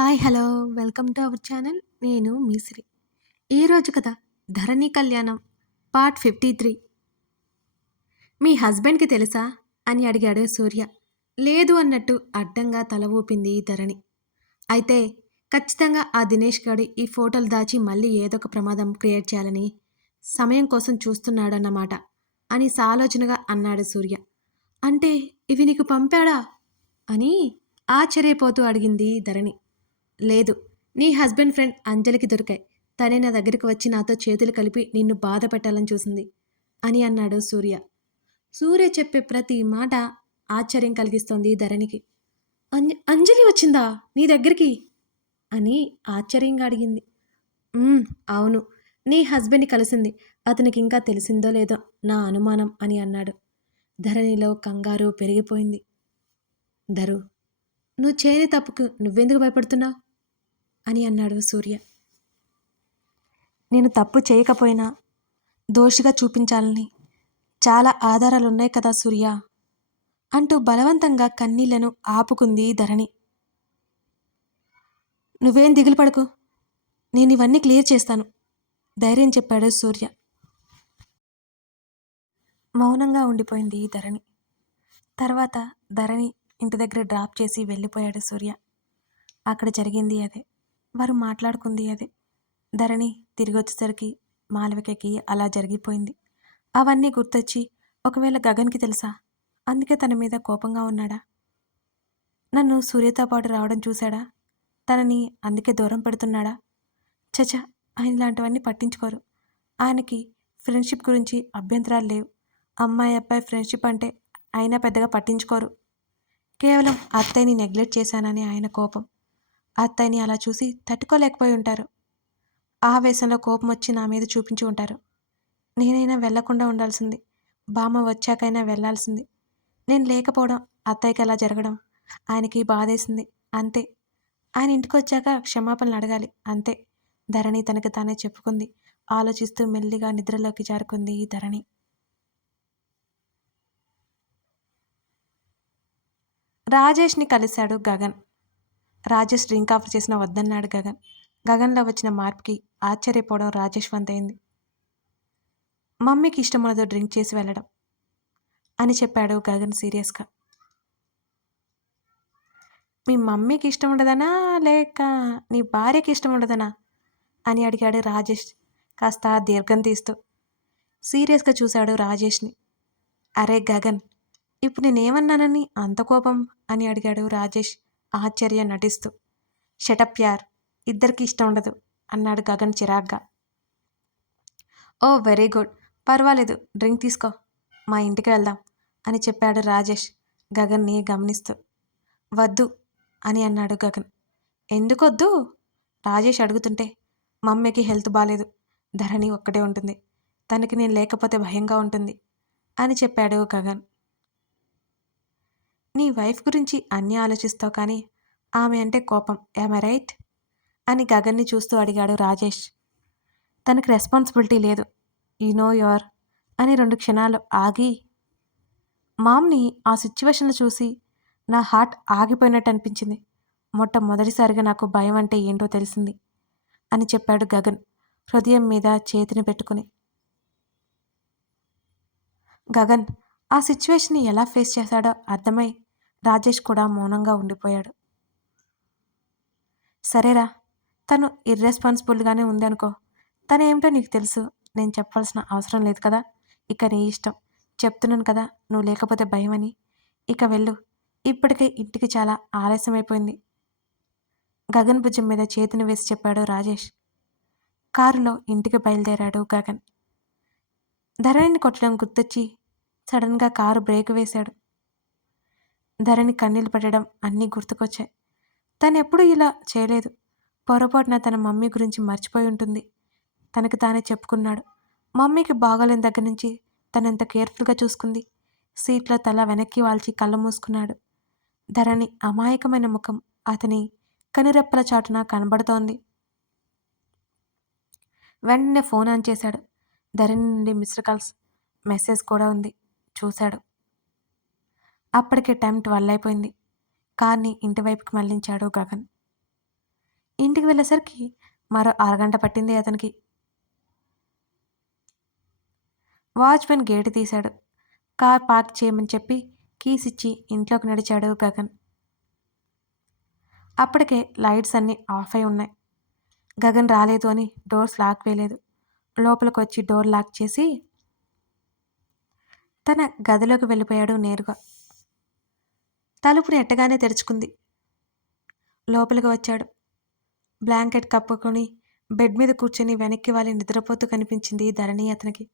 Hi hello. Welcome to our channel. నేను మీసిరి. ఈరోజు కథ ధరణి కళ్యాణం పార్ట్ ఫిఫ్టీ త్రీ. మీ హస్బెండ్కి తెలుసా? అని అడిగాడు సూర్య. లేదు అన్నట్టు అడ్డంగా తల ఊపింది ధరణి. అయితే ఖచ్చితంగా ఆ దినేష్ గాడు ఈ ఫోటోలు దాచి మళ్ళీ ఏదో ఒక ప్రమాదం క్రియేట్ చేయాలని సమయం కోసం చూస్తున్నాడన్నమాట అని సాలోచనగా అన్నాడు సూర్య. అంటే ఇవి నీకు పంపాడా? అని ఆశ్చర్యపోతూ అడిగింది ధరణి. లేదు. నీ హస్బెండ్ ఫ్రెండ్ అంజలికి దొరికాయి. తనే నా దగ్గరికి వచ్చి నాతో చేతులు కలిపి నిన్ను బాధ పెట్టాలని చూసింది అని అన్నాడు సూర్య. సూర్య చెప్పే ప్రతి మాట ఆశ్చర్యం కలిగిస్తోంది ధరణికి. అంజ అంజలి వచ్చిందా? నీ దగ్గరికి? అని ఆశ్చర్యంగా అడిగింది. అవును. నీ హస్బెండ్ని కలిసింది. అతనికి ఇంకా తెలిసిందో లేదో నా అనుమానం అని అన్నాడు. ధరణిలో కంగారు పెరిగిపోయింది. ధరు నువ్వు చేయని తప్పుకు నువ్వెందుకు భయపడుతున్నావు? అని అన్నాడు సూర్య. నేను తప్పు చేయకపోయినా దోషిగా చూపించాలని చాలా ఆధారాలు ఉన్నాయి కదా సూర్య అంటూ బలవంతంగా కన్నీళ్ళను ఆపుకుంది ధరణి. నువ్వేం దిగులు పడకు. నేను ఇవన్నీ క్లియర్ చేస్తాను ధైర్యం చెప్పాడు సూర్య. మౌనంగా ఉండిపోయింది ధరణి. తర్వాత ధరణి ఇంటి దగ్గర డ్రాప్ చేసి వెళ్ళిపోయాడు సూర్య. అక్కడ జరిగింది అదే. వారు మాట్లాడుకుంది అదే. ధరణి తిరిగి వచ్చేసరికి మాలవికకి అలా జరిగిపోయింది. అవన్నీ గుర్తొచ్చి ఒకవేళ గగన్కి తెలుసా? అందుకే తన మీద కోపంగా ఉన్నాడా? నన్ను సూర్యతో పాటు రావడం చూశాడా? తనని అందుకే దూరం పెడుతున్నాడా? చచ ఆయన లాంటివన్నీ పట్టించుకోరు. ఆయనకి ఫ్రెండ్షిప్ గురించి అభ్యంతరాలు లేవు. అమ్మాయి అబ్బాయి ఫ్రెండ్షిప్ అంటే అయినా పెద్దగా పట్టించుకోరు. కేవలం అత్తయ్యని నెగ్లెక్ట్ చేశానని ఆయన కోపం. అత్తయ్యని అలా చూసి తట్టుకోలేకపోయి ఉంటారు. ఆవేశంలో కోపం వచ్చి నా మీద చూపించి ఉంటారు. నేనైనా వెళ్ళకుండా ఉండాల్సింది. బామ్మ వచ్చాకైనా వెళ్ళాల్సింది. నేను లేకపోవడం అత్తయ్యకి అలా జరగడం ఆయనకి బాధేసింది. అంతే. ఆయన ఇంటికి వచ్చాక క్షమాపణలు అడగాలి. అంతే. ధరణి తనకు తానే చెప్పుకుంది. ఆలోచిస్తూ మెల్లిగా నిద్రలోకి జారుకుంది ఈ ధరణి. రాజేష్ని కలిశాడు గగన్. రాజేష్ డ్రింక్ ఆఫర్ చేసిన వద్దన్నాడు గగన్. గగన్లో వచ్చిన మార్పుకి ఆశ్చర్యపోవడం రాజేష్ వంతైంది. మమ్మీకి ఇష్టమున్నదో డ్రింక్ చేసి వెళ్ళడం అని చెప్పాడు గగన్ సీరియస్గా. మీ మమ్మీకి ఇష్టం ఉండదనా లేక నీ భార్యకి ఇష్టం ఉండదనా అని అడిగాడు రాజేష్ కాస్త దీర్ఘం తీస్తూ. సీరియస్గా చూశాడు రాజేష్ని. అరే గగన్ ఇప్పుడు నేనేమన్నానని అంత కోపం? అని అడిగాడు రాజేష్. ఆశ్చర్యం నటిస్తూ షటప్ యార్ ఇద్దరికి ఇష్టం ఉండదు అన్నాడు గగన్ చిరాగ్గా. Oh very good. పర్వాలేదు డ్రింక్ తీసుకో. మా ఇంటికి వెళ్దాం అని చెప్పాడు రాజేష్ గగన్ని గమనిస్తూ. వద్దు అని అన్నాడు గగన్. ఎందుకొద్దు? రాజేష్ అడుగుతుంటే మమ్మీకి హెల్త్ బాగాలేదు ధరణి ఒక్కటే ఉంటుంది తనకి నేను లేకపోతే భయంగా ఉంటుంది అని చెప్పాడు గగన్. నీ వైఫ్ గురించి అన్నీ ఆలోచిస్తావు కానీ ఆమె అంటే కోపం. ఏమ రైట్ అని గగన్ని చూస్తూ అడిగాడు రాజేష్. తనకి రెస్పాన్సిబిలిటీ లేదు. యు నో యువర్ అని రెండు క్షణాలు ఆగి మామ్ని ఆ సిచ్యువేషన్లో చూసి నా హార్ట్ ఆగిపోయినట్టు అనిపించింది. మొట్టమొదటిసారిగా నాకు భయం అంటే ఏంటో తెలిసింది అని చెప్పాడు గగన్ హృదయం మీద చేతిని పెట్టుకుని. గగన్ ఆ సిచ్యువేషన్ని ఎలా ఫేస్ చేశాడో అర్థమై రాజేష్ కూడా మౌనంగా ఉండిపోయాడు. సరేరా తను ఇర్రెస్పాన్సిబుల్గానే ఉంది అనుకో. తను ఏమిటో నీకు తెలుసు. నేను చెప్పాల్సిన అవసరం లేదు కదా? ఇక నీ ఇష్టం. చెప్తున్నాను కదా నువ్వు లేకపోతే భయం అని ఇక వెళ్ళు. ఇప్పటికే ఇంటికి చాలా ఆలస్యం అయిపోయింది గగన్ భుజం మీద చేతిని వేసి చెప్పాడు రాజేష్. కారులో ఇంటికి బయలుదేరాడు గగన్. ధరణిని కొట్టడం గుర్తొచ్చి సడన్గా కారు బ్రేక్ వేశాడు. ధరణి కన్నీళ్ళు పెట్టడం అన్నీ గుర్తుకొచ్చాయి. తను ఎప్పుడూ ఇలా చేయలేదు. పొరపాటున తన మమ్మీ గురించి మర్చిపోయి ఉంటుంది. తనకు తానే చెప్పుకున్నాడు. మమ్మీకి బాగోలేని దగ్గర నుంచి తనెంత కేర్ఫుల్గా చూసుకుంది. సీట్లో తల వెనక్కి వాల్చి కళ్ళు మూసుకున్నాడు. ధరణి అమాయకమైన ముఖం అతని కనిరెప్పల చాటున కనబడుతోంది. వెంటనే ఫోన్ ఆన్ చేశాడు. ధరణి నుండి మిస్డ్ కాల్స్ మెసేజ్ కూడా ఉంది. చూశాడు. అప్పటికే టైం ట్వెల్వ్ అయిపోయింది. కార్ని ఇంటి వైపుకి మళ్ళించాడు గగన్. ఇంటికి వెళ్ళేసరికి మరో అరగంట పట్టింది అతనికి. వాచ్మెన్ గేటు తీశాడు. కార్ పార్క్ చేయమని చెప్పి కీస్ ఇచ్చి ఇంట్లోకి నడిచాడు గగన్. అప్పటికే లైట్స్ అన్నీ ఆఫ్ అయి ఉన్నాయి. గగన్ రాలేదు అని డోర్స్ లాక్ వేయలేదు. లోపలికి వచ్చి డోర్ లాక్ చేసి తన గదిలోకి వెళ్ళిపోయాడు నేరుగా. తలుపుని ఎట్టగానే తెరుచుకుంది. లోపలికి వచ్చాడు. బ్లాంకెట్ కప్పుకొని బెడ్ మీద కూర్చొని వెనక్కి వాలి నిద్రపోతూ కనిపించింది ధరణి అతనికి.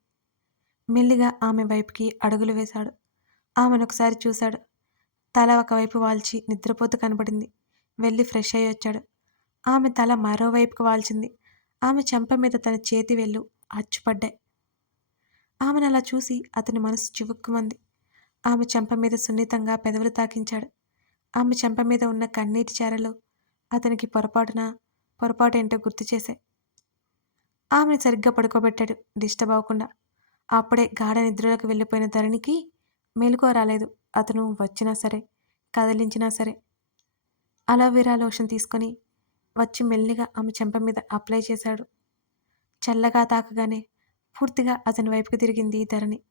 మెల్లిగా ఆమె వైపుకి అడుగులు వేశాడు. ఆమెను ఒకసారి చూశాడు. తల ఒకవైపు వాల్చి నిద్రపోతూ కనబడింది. వెళ్ళి ఫ్రెష్ అయ్యి వచ్చాడు. ఆమె తల మరోవైపుకు వాల్చింది. ఆమె చెంప మీద తన చేతి వెళ్ళు అచ్చుపడ్డాయి. ఆమెను అలా చూసి అతని మనసు చివుక్కుమంది. ఆమె చెంప మీద సున్నితంగా పెదవులు తాకించాడు. ఆమె చెంప మీద ఉన్న కన్నీటి చారలు అతనికి పొరపాటున పొరపాటు ఏంటో గుర్తు చేశాయి ఆమెను సరిగ్గా పడుకోబెట్టాడు డిస్టర్బ్ అవ్వకుండా. అప్పుడే గాఢ నిద్రలోకి వెళ్ళిపోయిన ధరణికి మెలుకో రాలేదు. అతను వచ్చినా సరే కదిలించినా సరే. అలోవెరా లోషన్ తీసుకొని వచ్చి మెల్లిగా ఆమె చెంప మీద అప్లై చేశాడు. చల్లగా తాకగానే పూర్తిగా అతని వైపుకు తిరిగింది ధరణి.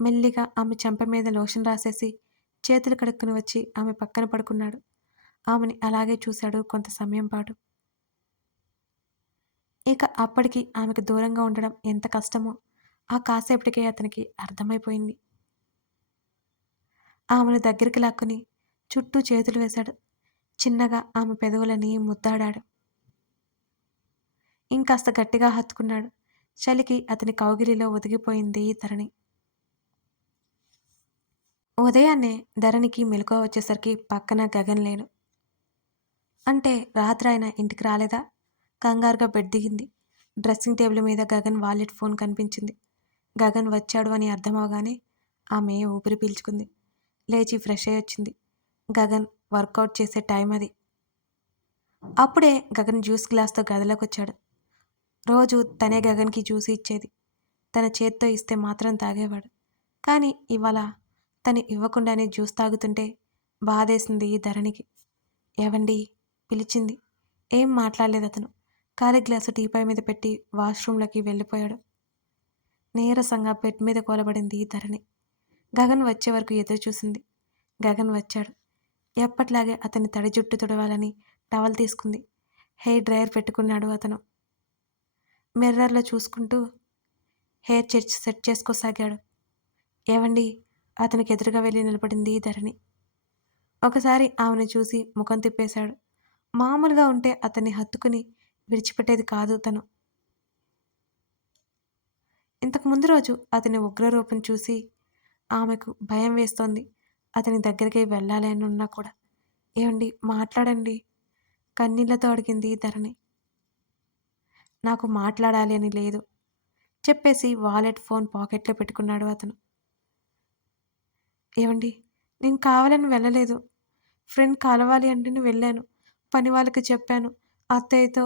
మెల్లిగా ఆమె చెంప మీద లోషన్ రాసేసి చేతులు కడుక్కుని వచ్చి ఆమె పక్కన పడుకున్నాడు. ఆమెని అలాగే చూశాడు కొంత సమయం పాటు. ఇక అప్పటికి ఆమెకు దూరంగా ఉండడం ఎంత కష్టమో ఆ కాసేపటికే అతనికి అర్థమైపోయింది. ఆమెను దగ్గరికి లాక్కుని చుట్టూ చేతులు వేశాడు. చిన్నగా ఆమె పెదవులని ముద్దాడాడు. ఇంకాస్త గట్టిగా హత్తుకున్నాడు. చలికి అతని కౌగిలిలో ఒదిగిపోయింది ధరణి. ఉదయాన్నే ధరణికి మెలకువ వచ్చేసరికి పక్కన గగన్ లేడు. అంటే రాత్రి ఆయన ఇంటికి రాలేదా? కంగారుగా బెడ్ దిగింది. డ్రెస్సింగ్ టేబుల్ మీద గగన్ వాలెట్ ఫోన్ కనిపించింది. గగన్ వచ్చాడు అని అర్థమవగానే ఆమె ఊపిరి పీల్చుకుంది. లేచి ఫ్రెష్ అయ్యి వచ్చింది. గగన్ వర్కౌట్ చేసే టైం అది. అప్పుడే గగన్ జ్యూస్ గ్లాస్తో గదిలోకి వచ్చాడు రోజు తనే గగన్కి జ్యూస్ ఇచ్చేది. తన చేత్తో ఇస్తే మాత్రం తాగేవాడు. కానీ ఇవాళ తను ఇవ్వకుండానే జ్యూస్ తాగుతుంటే బాధేసింది ధరణికి. ఏవండి? పిలిచింది. ఏం మాట్లాడలేదు అతను ఖాళీ గ్లాసు టీపాయ్ మీద పెట్టి వాష్రూమ్లోకి వెళ్ళిపోయాడు. నీరసంగా బెడ్ మీద కూలబడింది ధరణి. గగన్ వచ్చే వరకు ఎదురు చూసింది గగన్ వచ్చాడు. ఎప్పట్లాగే అతని తడి జుట్టు తుడవాలని టవల్ తీసుకుంది. హెయిర్ డ్రైయర్ పెట్టుకున్నాడు అతను. మిర్రర్లో చూసుకుంటూ హెయిర్ చర్చ్ సెట్ చేసుకోసాగాడు. ఏవండి? అతనికి ఎదురుగా వెళ్ళి నిలబడింది ధరణి. ఒకసారి ఆమెను చూసి ముఖం తిప్పేశాడు. మామూలుగా ఉంటే అతన్ని హత్తుకుని విడిచిపెట్టేది కాదు తను. ఇంతకు ముందు రోజు అతని ఉగ్రరూపం చూసి ఆమెకు భయం వేస్తోంది. అతని దగ్గరికి వెళ్ళాలి అని ఉన్నా కూడా. ఏమండి మాట్లాడండి. కన్నీళ్ళతో అడిగింది ధరణి. నాకు మాట్లాడాలి అని లేదు. చెప్పేసి వాలెట్ ఫోన్ పాకెట్లో పెట్టుకున్నాడు అతను. ఏమండి నేను కావాలని వెళ్ళలేదు. ఫ్రెండ్ కలవాలి అంటేనే వెళ్ళాను. పని వాళ్ళకి చెప్పాను. అత్తయ్యతో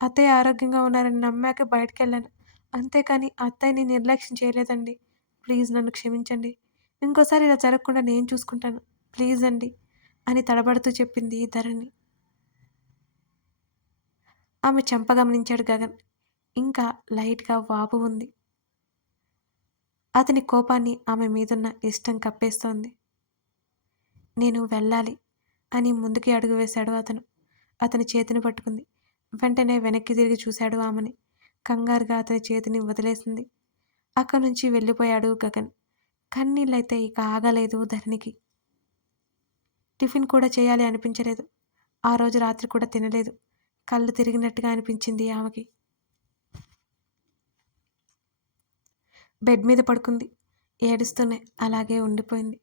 అత్తయ్య ఆరోగ్యంగా ఉన్నారని నమ్మాక బయటకు వెళ్ళాను అంతేకాని అత్తయ్యని నిర్లక్ష్యం చేయలేదండి. ప్లీజ్ నన్ను క్షమించండి. ఇంకోసారి ఇలా జరగకుండా నేను చూసుకుంటాను. ప్లీజ్ అండి అని తడబడుతూ చెప్పింది ధరణి. ఆమె చెంప గమనించాడు గగన్. ఇంకా లైట్గా వాపు ఉంది. అతని కోపాన్ని ఆమె మీదున్న ఇష్టం కప్పేస్తోంది. నేను వెళ్ళాలి అని ముందుకి అడుగు వేశాడు అతను. అతని చేతిని పట్టుకుంది. వెంటనే వెనక్కి తిరిగి చూశాడు ఆమెని. కంగారుగా అతని చేతిని వదిలేసింది. అక్కడి నుంచి వెళ్ళిపోయాడు గగన్. కన్నీళ్ళైతే ఇక ఆగలేదు ధరణికి. టిఫిన్ కూడా చేయాలి అనిపించలేదు. ఆ రోజు రాత్రి కూడా తినలేదు. కళ్ళు తిరిగినట్టుగా అనిపించింది ఆమెకి. బెడ్ మీద పడుకుంది. ఏడుస్తూనే అలాగే ఉండిపోయింది.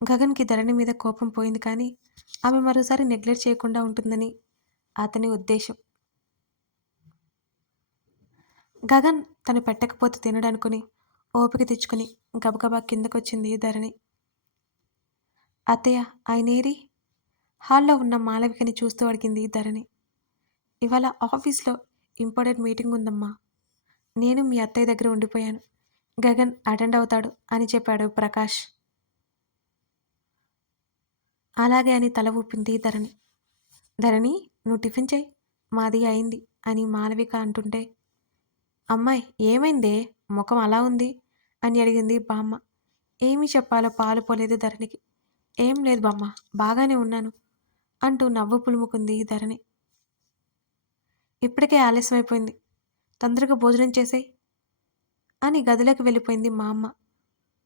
గగన్కి ధరణి మీద కోపం పోయింది కానీ ఆమె మరోసారి నెగ్లెక్ట్ చేయకుండా ఉంటుందని అతని ఉద్దేశం. గగన్ తను పెట్టకపోతే తినడనుకుని ఓపిక తెచ్చుకుని గబగబా కిందకొచ్చింది ధరణి. అత్తయ్య ఆయనేరి హాల్లో ఉన్న మాలవికని చూస్తూ అడిగింది ధరణి. ఇవాళ ఆఫీస్లో ఇంపార్టెంట్ మీటింగ్ ఉందమ్మా. నేను మీ అత్తయ్య దగ్గర ఉండిపోయాను. గగన్ అటెండ్ అవుతాడు అని చెప్పాడు ప్రకాష్. అలాగే అని తల ఊపింది ధరణి. ధరణి నువ్వు టిఫిన్ చేయి మాది అయింది అని మాలవిక అంటుంటే అమ్మాయి ఏమైందే? ముఖం అలా ఉంది? అని అడిగింది బామ్మ. ఏమి చెప్పాలో పాలు పోలేదు ధరణికి. ఏం లేదు బామ్మ బాగానే ఉన్నాను అంటూ నవ్వు పులుముకుంది ధరణి. ఇప్పటికే ఆలస్యమైపోయింది. తొందరగా భోజనం చేసేయ్ అని గదిలోకి వెళ్ళిపోయింది మా అమ్మ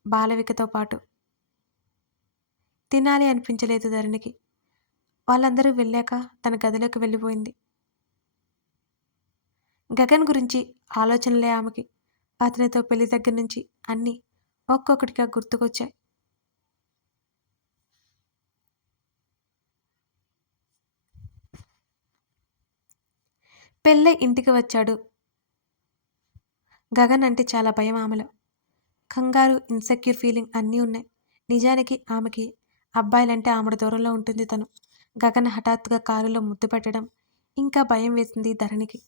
బాలవికతో పాటు. తినాలి అనిపించలేదు ధరణికి. వాళ్ళందరూ వెళ్ళాక తన గదిలోకి వెళ్ళిపోయింది. గగన్ గురించి ఆలోచనలే ఆమెకి. అతనితో పెళ్ళి దగ్గర నుంచి అన్నీ ఒక్కొక్కటిగా గుర్తుకొచ్చాయి. పెళ్ళై ఇంటికి వచ్చాడు. గగన్ అంటే చాలా భయం ఆమెలో. కంగారు ఇన్సెక్యూర్ ఫీలింగ్ అన్నీ ఉన్నాయి. నిజానికి ఆమెకి అబ్బాయిలంటే ఆమెడ దూరంలో ఉంటుంది తను. గగన్ హఠాత్తుగా కారులో ముద్దు పెట్టడం ఇంకా భయం వేసింది ధరణికి.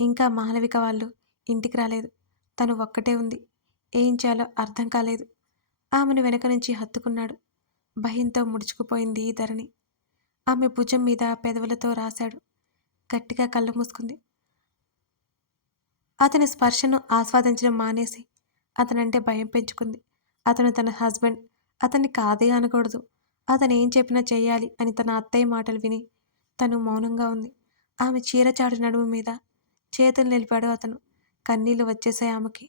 ఇంకా మాలవిక వాళ్ళు ఇంటికి రాలేదు. తను ఒక్కటే ఉంది. ఏం చేయాలో అర్థం కాలేదు. ఆమెను వెనక నుంచి హత్తుకున్నాడు. భయంతో ముడుచుకుపోయింది ధరణి. ఆమె భుజం మీద పెదవులతో రాశాడు. గట్టిగా కళ్ళు మూసుకుంది. అతని స్పర్శను ఆస్వాదించడం మానేసి అతనంటే భయం పెంచుకుంది. అతను తన హస్బెండ్ అతన్ని కాదే అనకూడదు. అతను ఏం చెప్పినా చేయాలి అని తన అత్తయ్య మాటలు విని తను మౌనంగా ఉంది. ఆమె చీరచాడు నడుము మీద చేతులు నిలిపాడు అతను. కన్నీళ్ళు వచ్చేసాయి ఆమెకి.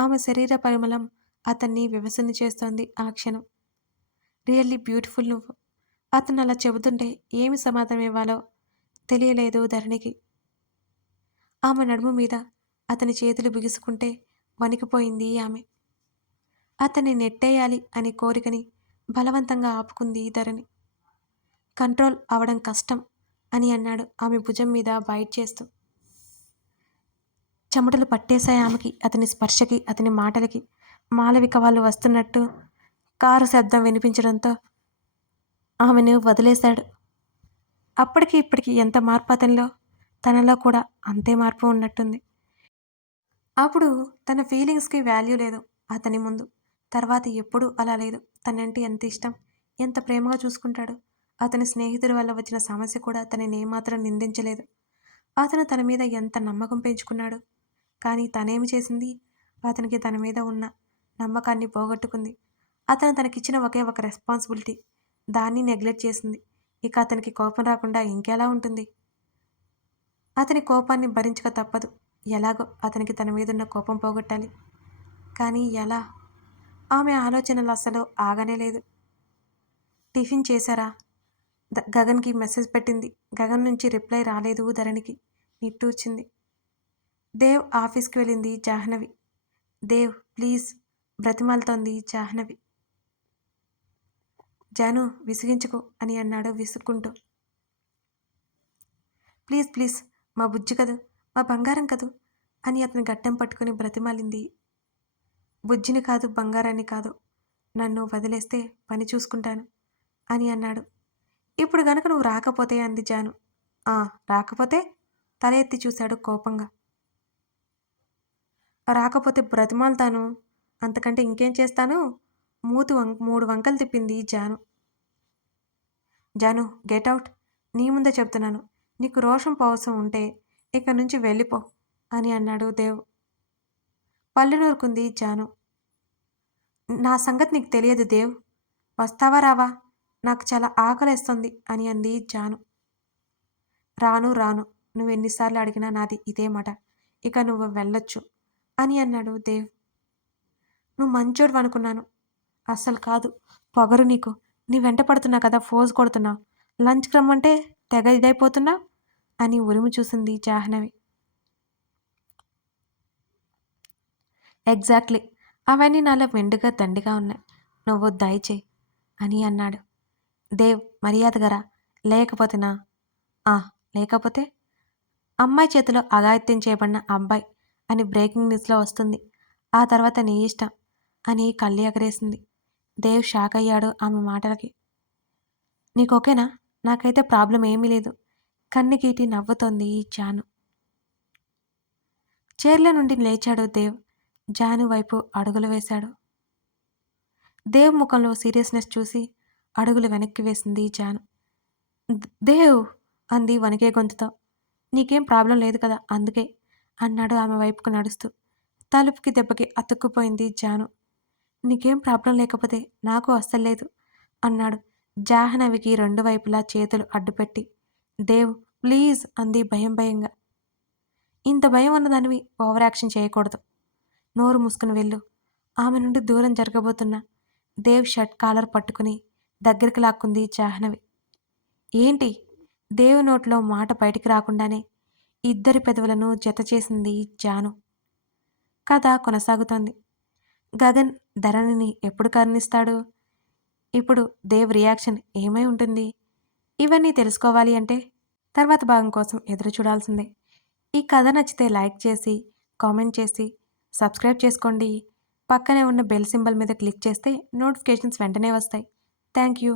ఆమె శరీర పరిమళం అతన్ని వివసన చేస్తోంది ఆ క్షణం. రియల్లీ బ్యూటిఫుల్ నువ్వు. అతను అలా చెబుతుంటే ఏమి సమాధానం ఇవ్వాలో తెలియలేదు ధరణికి. ఆమె నడుము మీద అతని చేతులు బిగుసుకుంటే వణికిపోయింది ఆమె. అతన్ని నెట్టేయాలి అనే కోరికని బలవంతంగా ఆపుకుంది ధరణి. కంట్రోల్ అవడం కష్టం అని అన్నాడు ఆమె భుజం మీద బైట్ చేస్తూ. చెమటలు పట్టేశాయి ఆమెకి అతని స్పర్శకి అతని మాటలకి. మాలవిక వాళ్ళు వస్తున్నట్టు కారు శబ్దం వినిపించడంతో ఆమెను వదిలేశాడు. అప్పటికి ఇప్పటికి ఎంత మార్పు అతనిలో? తనలో కూడా అంతే మార్పు ఉన్నట్టుంది. అప్పుడు తన ఫీలింగ్స్కి వాల్యూ లేదు అతని ముందు. తర్వాత ఎప్పుడూ అలా లేదు. తనంటే ఎంత ఇష్టం ఎంత ప్రేమగా చూసుకుంటాడు. అతని స్నేహితుడి వల్ల వచ్చిన సమస్య కూడా తనని ఏమాత్రం నిందించలేదు. అతను తన మీద ఎంత నమ్మకం పెంచుకున్నాడు. కానీ తనేమి చేసింది? అతనికి తన మీద ఉన్న నమ్మకాన్ని పోగొట్టుకుంది. అతను తనకిచ్చిన ఒకే ఒక రెస్పాన్సిబిలిటీ దాన్ని నెగ్లెక్ట్ చేసింది. ఇక అతనికి కోపం రాకుండా ఇంకెలా ఉంటుంది? అతని కోపాన్ని భరించక తప్పదు. ఎలాగో అతనికి తన మీదున్న కోపం పోగొట్టాలి. కానీ ఎలా? ఆమె ఆలోచనలు అసలు ఆగనే లేదు. టిఫిన్ చేశారా? ద- గగన్కి మెసేజ్ పెట్టింది. గగన్ నుంచి రిప్లై రాలేదు ధరణికి. నిట్టూర్చింది దేవ్ ఆఫీస్కి వెళ్ళింది జాహ్నవి. దేవ్ ప్లీజ్ బ్రతిమాలుతోంది జాహ్నవి. జాను విసిగించుకో అని అన్నాడు విసుక్కుంటూ. ప్లీజ్ ప్లీజ్ మా బుజ్జి కదూ మా బంగారం కదూ అని అతను గట్టం పట్టుకుని బ్రతిమాలింది. బుజ్జిని కాదు బంగారాన్ని కాదు నన్ను వదిలేస్తే పని చూసుకుంటాను అని అన్నాడు. ఇప్పుడు గనక నువ్వు రాకపోతే అంది జాను. ఆ రాకపోతే? తల ఎత్తి చూశాడు కోపంగా. రాకపోతే బ్రతిమాలుతాను అంతకంటే ఇంకేం చేస్తాను? మూతి వం మూడు వంకలు తిప్పింది జాను. Janu get out. నీ ముందే చెప్తున్నాను. నీకు రోషం పవసం ఉంటే ఇక్కడి నుంచి వెళ్ళిపో అని అన్నాడు దేవ్. పళ్ళు నూరుకుంది జాను. నా సంగతి నీకు తెలియదు దేవ్. వస్తావా రావా? నాకు చాలా ఆకలేస్తుంది అని అంది జాను. రాను రాను. నువ్వు ఎన్నిసార్లు అడిగినా నాది ఇదే మాట. ఇక నువ్వు వెళ్ళొచ్చు అని అన్నాడు దేవ్. నువ్వు మంచోడు అనుకున్నాను అస్సలు కాదు. పొగరు నీకు. నీ వెంట పడుతున్నా కదా ఫోజ్ కొడుతున్నావు లంచ్కి రమ్మంటే తెగ ఇదైపోతున్నా? అని ఉరిమి చూసింది జాహ్నవి. ఎగ్జాక్ట్లీ. అవన్నీ నాలో మెండుగా దండిగా ఉన్నాయి. నువ్వు దయచేయి అని అన్నాడు. దేవ్ మర్యాదగరా. లేకపోతేనా ఆ లేకపోతే? అమ్మాయి చేతిలో అఘాయిత్యం చేయబడిన అబ్బాయి అని బ్రేకింగ్ న్యూస్లో వస్తుంది. ఆ తర్వాత నీ ఇష్టం అని కళ్ళు ఎగరేసింది దేవ్ షాక్ అయ్యాడు ఆమె మాటలకి. నీకు ఓకేనా నాకైతే ప్రాబ్లం ఏమీ లేదు. కన్నిగీటి నవ్వుతోంది జాను. చైర్ల నుండి లేచాడు దేవ్. జాను వైపు అడుగులు వేశాడు. దేవ్ ముఖంలో సీరియస్నెస్ చూసి అడుగులు వెనక్కి వేసింది జాను. దేవ్! అంది వణికే గొంతుతో. నీకేం ప్రాబ్లం లేదు కదా అందుకే అన్నాడు ఆమె వైపుకు నడుస్తూ. తలుపుకి దెబ్బకి అతుక్కుపోయింది జాను. నీకేం ప్రాబ్లం లేకపోతే నాకు అస్సలేదు అన్నాడు. జాహ్నవికి రెండు వైపులా చేతులు అడ్డుపెట్టి. దేవ్ ప్లీజ్ అంది భయం భయంగా. ఇంత భయం ఉన్నదానివి ఓవర్ యాక్షన్ చేయకూడదు. నోరు మూసుకుని వెళ్ళు. ఆమె నుండి దూరం జరగబోతున్న దేవ్ షర్ట్ కాలర్ పట్టుకుని దగ్గరికి లాక్కుంది జాహ్నవి. ఏంటి? దేవ్ నోట్లో మాట బయటికి రాకుండానే ఇద్దరి పెదవులను జత చేసింది జాను. కథ కొనసాగుతోంది. గగన్ ధరణిని ఎప్పుడు కరుణిస్తాడు? ఇప్పుడు దేవ్ రియాక్షన్ ఏమై ఉంటుంది? ఇవన్నీ తెలుసుకోవాలి అంటే తర్వాత భాగం కోసం ఎదురు చూడాల్సిందే. ఈ కథ నచ్చితే లైక్ చేసి కామెంట్ చేసి సబ్స్క్రైబ్ చేసుకోండి. పక్కనే ఉన్న బెల్ సింబల్ మీద క్లిక్ చేస్తే నోటిఫికేషన్స్ వెంటనే వస్తాయి. Thank you.